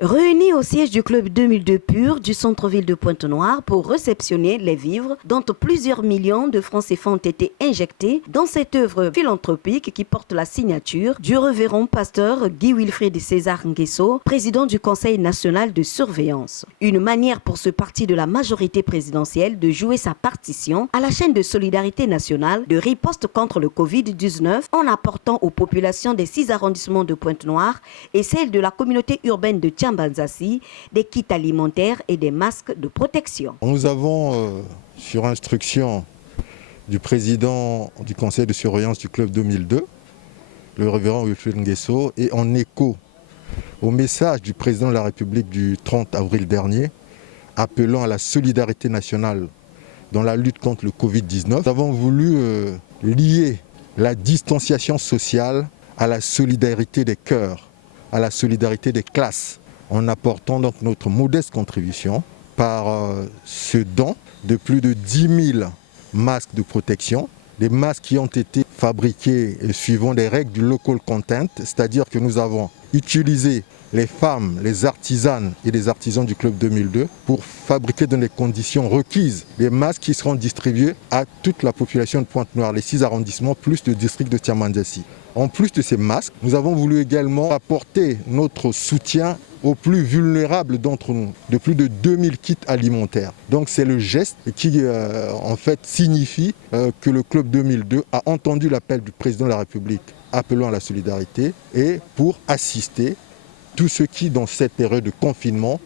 Réunis au siège du club 2002 Pur du centre-ville de Pointe-Noire pour réceptionner les vivres dont plusieurs millions de francs CFA ont été injectés dans cette œuvre philanthropique qui porte la signature du révérend pasteur Guy Wilfried César Nguesso, président du Conseil national de surveillance. Une manière pour ce parti de la majorité présidentielle de jouer sa partition à la chaîne de solidarité nationale de riposte contre le Covid-19 en apportant aux populations des 6 arrondissements de Pointe-Noire et celles de la communauté urbaine de Tiambanzassi des kits alimentaires et des masques de protection. Nous avons, sur instruction du président du conseil de surveillance du club 2002, le révérend Wilfried Nguesso, et en écho au message du président de la République du 30 avril dernier, appelant à la solidarité nationale dans la lutte contre le Covid-19, nous avons voulu lier la distanciation sociale à la solidarité des cœurs, à la solidarité des classes, en apportant donc notre modeste contribution par ce don de plus de 10 000 masques de protection, des masques qui ont été fabriqués suivant des règles du local content, c'est-à-dire que nous avons utilisé les femmes, les artisanes et les artisans du club 2002 pour fabriquer dans les conditions requises des masques qui seront distribués à toute la population de Pointe-Noire, les 6 arrondissements plus le district de Tiambanzassi. En plus de ces masques, nous avons voulu également apporter notre soutien aux plus vulnérables d'entre nous, de plus de 2000 kits alimentaires. Donc c'est le geste qui en fait signifie que le club 2002 a entendu l'appel du président de la République appelant à la solidarité et pour assister tous ceux qui, dans cette période de confinement,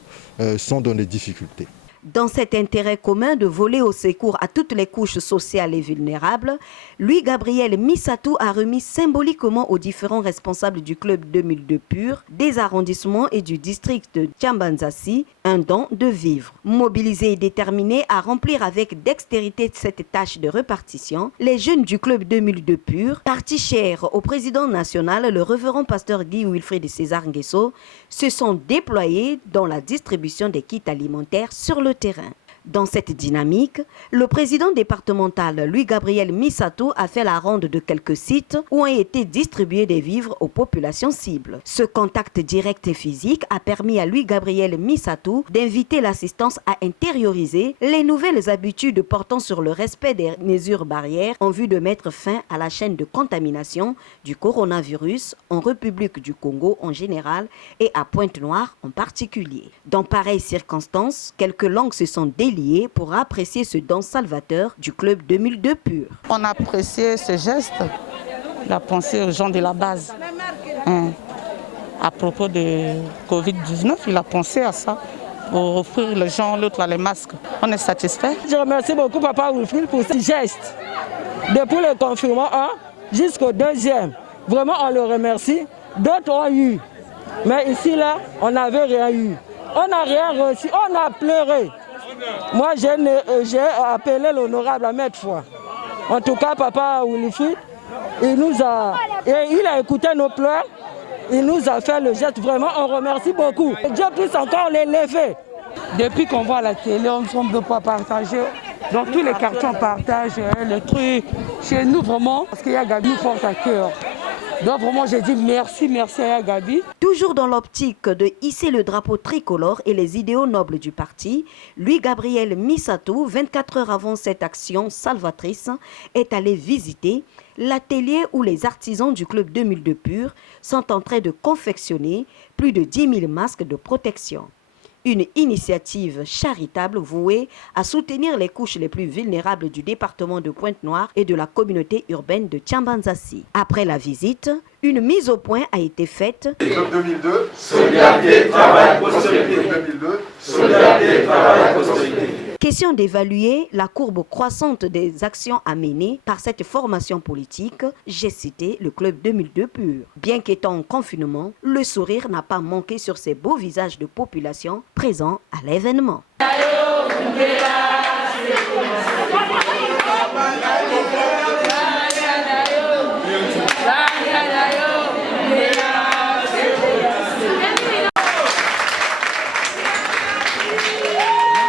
sont dans des difficultés. Dans cet intérêt commun de voler au secours à toutes les couches sociales et vulnérables, Louis-Gabriel Missatou a remis symboliquement aux différents responsables du club 2002 Pur, des arrondissements et du district de Tiambanzassi un don de vivres. Mobilisés et déterminés à remplir avec dextérité cette tâche de répartition, les jeunes du club 2002 Pur, parti cher au président national, le révérend pasteur Guy Wilfried César Nguesso, se sont déployés dans la distribution des kits alimentaires sur le terrain. Dans cette dynamique, le président départemental Louis-Gabriel Missatou a fait la ronde de quelques sites où ont été distribués des vivres aux populations cibles. Ce contact direct et physique a permis à Louis-Gabriel Missatou d'inviter l'assistance à intérioriser les nouvelles habitudes portant sur le respect des mesures barrières en vue de mettre fin à la chaîne de contamination du coronavirus en République du Congo en général et à Pointe-Noire en particulier. Dans pareilles circonstances, quelques langues se sont déliées pour apprécier ce don salvateur du club 2002 Pur. On a apprécié ce geste, la pensée aux gens de la base. À propos de Covid-19, il a pensé à ça pour offrir les gens l'autre les masques. On est satisfait. Je remercie beaucoup Papa Wilfried pour ce geste. Depuis le confinement 1 jusqu'au 2e, vraiment on le remercie. D'autres ont eu, mais ici là, on n'avait rien eu. On n'a rien reçu, on a pleuré. Moi, j'ai appelé l'honorable à maintes fois. En tout cas, Papa Wilfried, il a écouté nos pleurs, il nous a fait le geste. Vraiment, on remercie beaucoup. Dieu puisse encore l'élever. Depuis qu'on voit la télé, on ne peut pas partager. Dans tous les quartiers, on partage le truc. Chez nous, vraiment, parce qu'il y a Gabi nous porte à cœur. Donc vraiment, j'ai dit merci à Gabi. Toujours dans l'optique de hisser le drapeau tricolore et les idéaux nobles du parti, Louis-Gabriel Missatou, 24 heures avant cette action salvatrice, est allé visiter l'atelier où les artisans du club 2002 Pur sont en train de confectionner plus de 10 000 masques de protection. Une initiative charitable vouée à soutenir les couches les plus vulnérables du département de Pointe-Noire et de la communauté urbaine de Tiambanzassi. Après la visite, une mise au point a été faite. Club 2002, solidarité, travail, prospérité. 2002, solidarité, travail, prospérité. Question d'évaluer la courbe croissante des actions à mener par cette formation politique, j'ai cité le club 2002 Pur. Bien qu'étant en confinement, le sourire n'a pas manqué sur ces beaux visages de population présents à l'événement.